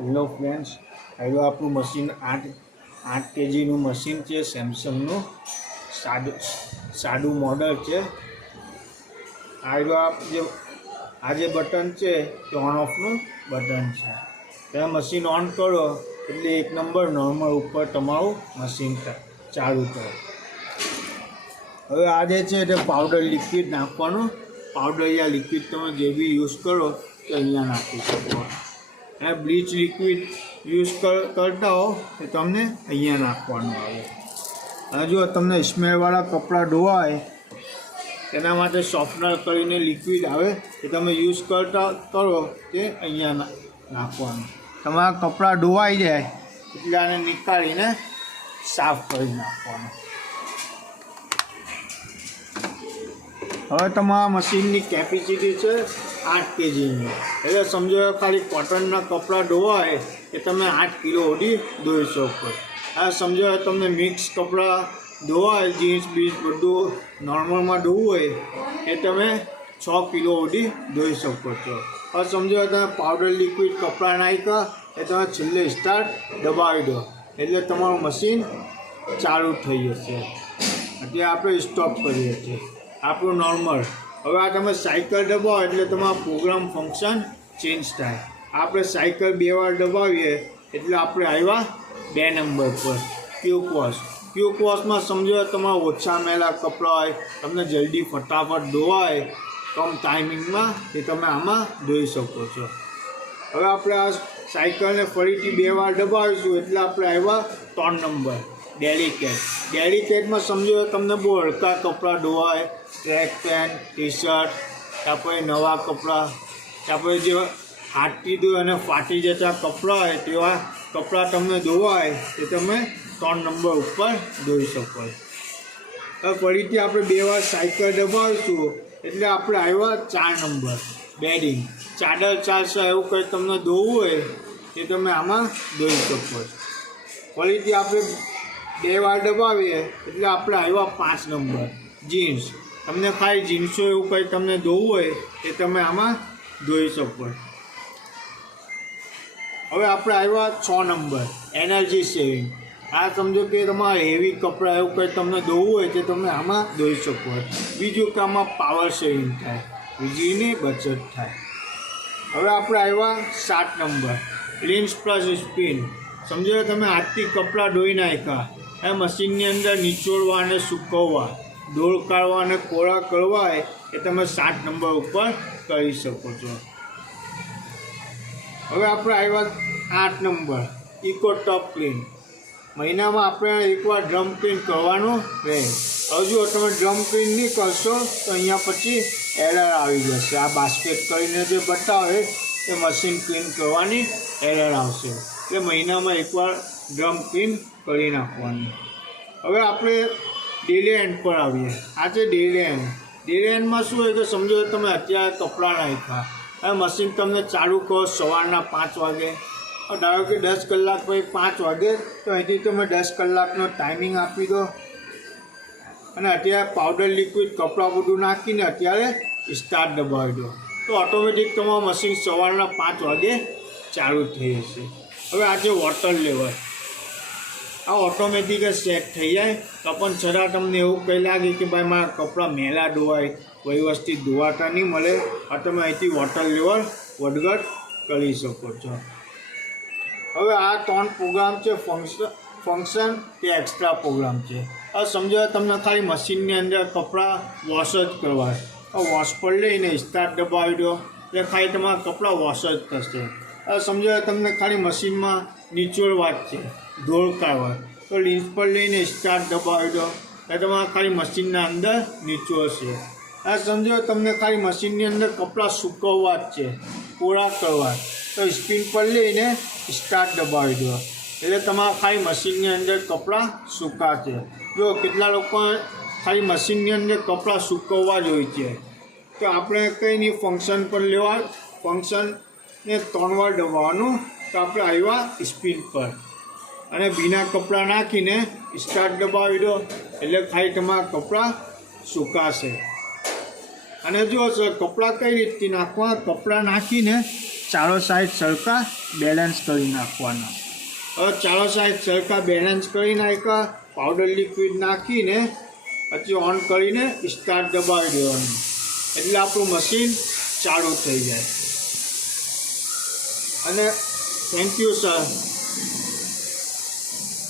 Hello friends, હવે આપણું machine 8 kgનું machine છે. સેમસંગનું સાદું મોડલ છે. આ જે બટન છે તે ઓન ઓફનું બટન છે. તમે મશીન ઓન કરો એટલે 1 નંબર નોર્મલ ઉપર તમારું મશીન ચાલુ થાય. હવે આ જે છે તે પાવડર લિક્વિડ નાખવાનું. પાવડર યા લિક્વિડ તમે જે બી યુઝ કરો તે અહીંયા નાખી શકો. અને બ્લીચ લિક્વિડ યુઝ કરતા હો તો તમને અહીંયા નાખવાનું આવે. અને જો તમને સ્મેલવાળા કપડાં ધોવાય તેના માટે સોફ્ટનર કરીને લિક્વિડ આવે એ તમે યુઝ કરતા કરો તે અહીંયા નાખવાનું. તમારા કપડાં ધોવાઈ જાય એટલે આને નીકાળીને સાફ કરી નાખવાનું. હવે તમારા મશીનની કેપેસિટી છે 8 kgની. એટલે સમજો ખાલી કોટનના કપડાં ધોવાય એ તમે 8 કિલો સુધી ધોઈ શકો. આ સમજો તમને મિક્સ કપડાં ધોવાય, જીન્સ બીન્સ બધું નોર્મલમાં ધોવું હોય એ તમે 6 કિલો સુધી ધોઈ શકો છો. હવે સમજો તમે પાવડર લિક્વિડ કપડાં નાખ્યા એ તમે છેલ્લે સ્ટાર્ટ દબાવી દો એટલે તમારું મશીન ચાલુ થઈ જશે. એટલે આપણે સ્ટોપ કરીએ છીએ આપણું નોર્મલ. હવે આ તમે સાયકલ દબાવો એટલે તમારો પ્રોગ્રામ ફંક્શન ચેન્જ થાય. આપણે સાયકલ 2 વાર દબાવીએ એટલે આપણે આવ્યા 2 નંબર પર ક્યુક વોશ. ક્યુક વોશમાં સમજો તમારા ઓછા મેલા કપડાં હોય, તમને જલ્દી ફટાફટ ધોવાય કમ ટાઈમિંગમાં એ તમે આમાં ધોઈ શકો છો. હવે આપણે આ સાયકલને ફરીથી 2 વાર દબાવીશું એટલે આપણે આવ્યા 3 નંબર ડેલિકેટ. ડેલિકેટમાં સમજો તમને બહુ હલકા કપડાં ધોવાય, ટ્રેક પેન્ટ, ટી શર્ટ, ત્યાં પછી નવા કપડાં, ત્યાં પછી જે ફાટી દો અને ફાટી જતા કપડાં હોય તેવા કપડાં તમને ધોવાય એ તમે 3 નંબર ઉપર ધોઈ શકો. હવે ફરીથી આપણે 2 વાર સાયકલ દબાવીશું એટલે આપણે આવ્યા 4 નંબર બેડિંગ. ચાદર ચાલશે એવું કંઈ તમને ધોવું હોય એ તમે આમાં ધોઈ શકો. ફરીથી આપણે 2 વાર દબાવીએ એટલે આપણે આવ્યા 5 નંબર જીન્સ. તમને ખાલી જીન્સો એવું કંઈ તમને ધોવું હોય એ તમે આમાં ધોઈ શકો. હવે આપણે આવ્યા 6 નંબર એનર્જી સેવિંગ. આ સમજો કે તમારા હેવી કપડાં એવું કંઈ તમને ધોવું હોય તો તમે આમાં ધોઈ શકો. બીજું કે આમાં પાવર સેવિંગ થાય, વીજળીની બચત થાય. હવે આપણે આવ્યા 7 નંબર રિન્સ પ્લસ સ્પિન. સમજો તમે હાથથી કપડાં ધોઈ નાખ્યા, આ મશીનની અંદર નીચોડવા અને સૂકવવા, ડોળ કાઢવા અને કોરા કરવા એ તમે 7 નંબર ઉપર કરી શકો છો. હવે આપણે આવ્યા 8 નંબર ઇકો ટોપ ક્લીન. મહિનામાં આપણે એકવાર ડ્રમ ક્લીન કરવાનું રહે. હવે જો તમે ડ્રમ ક્લીન નહીં કરશો તો અહીંયા પછી એરર આવી જશે. આ બાસ્કેટ કરીને જે બતાવે એ મશીન ક્લીન કરવાની એરર આવશે. એટલે મહિનામાં એકવાર ડ્રમ ક્લીન કરી નાખવાની. હવે આપણે ડેલી એન્ડ પર આવીએ. આ છે ડેલી એન્ડ. ડેલી એન્ડમાં શું હોય કે સમજો તમે અત્યારે કપડાં નાખ્યા, હવે મશીન તમને ચાલુ કરો સવારના 5 વાગે, ધારો કે 10 કલાક પછી 5 વાગે તો અહીંથી તમે 10 કલાકનો ટાઈમિંગ આપી દો અને અત્યારે પાવડર લિક્વિડ કપડાં બધું નાખીને અત્યારે સ્ટાર્ટ દબાવી દો તો ઓટોમેટિક તમારું મશીન સવારના 5 વાગે ચાલુ થઈ જશે. હવે આ છે વોટર લેવલ. આ ઓટોમેટિક સેટ થઈ જાય. તો પણ છતાં તમને એવું કંઈ લાગે કે ભાઈ મારા કપડાં મેલા ધોવાય, વ્યવસ્થિત ધોવાતા નહીં મળે, આ તમે અહીંથી વોટર લેવલ વધઘટ કરી શકો છો. હવે આ 3 પ્રોગ્રામ છે ફંક્શન તે એક્સ્ટ્રા પ્રોગ્રામ છે. હવે સમજો તમને ખાલી મશીનની અંદર કપડાં વોશ જ કરવા, વોશ પર લઈને સ્ટાર્ટ દબાવી દો એટલે ખાલી તમારા કપડાં વોશ જ થશે. હવે સમજો તમને ખાલી મશીનમાં નીચોડવા જ છે, ધોળ કાઢવા, તો લીંસ પર લઈને સ્ટાર્ટ દબાવી દો એટલે તમારા ખાલી મશીનના અંદર નીચોડશે. હવે સમજો તમને ખાલી મશીનની અંદર કપડાં સૂકવવા જ છે, કોરા કરવા, તો સ્પિન પર લઈને સ્ટાર્ટ દબાવી દો એટલે તમારા ખાલી મશીનની અંદર કપડાં સુકાશે. જો કેટલા લોકો ખાલી મશીનની અંદર કપડાં સૂકવવા જ હોય છે તો આપણે કંઈ નહીં, ફંક્શન પર લેવા, ફંક્શનને 3 વાર દબાવવાનું તો આપણે આવ્યા સ્પિન પર અને ભીના કપડાં નાખીને સ્ટાર્ટ દબાવી દો એટલે ખાલી તમારા કપડાં સુકાશે. અને જો કપડાં કઈ રીતથી નાખવા, કપડાં નાખીને ચારો સાઈડ સરખા બેલેન્સ કરી નાખવાના. હવે ચારો સાઈડ સરખા બેલેન્સ કરી નાખ્યા, પાવડર લિક્વિડ નાખીને પછી ઓન કરીને સ્ટાર્ટ દબાવી દેવાનું એટલે આપણું મશીન ચાલુ થઈ જાય. અને થેન્ક યુ સર.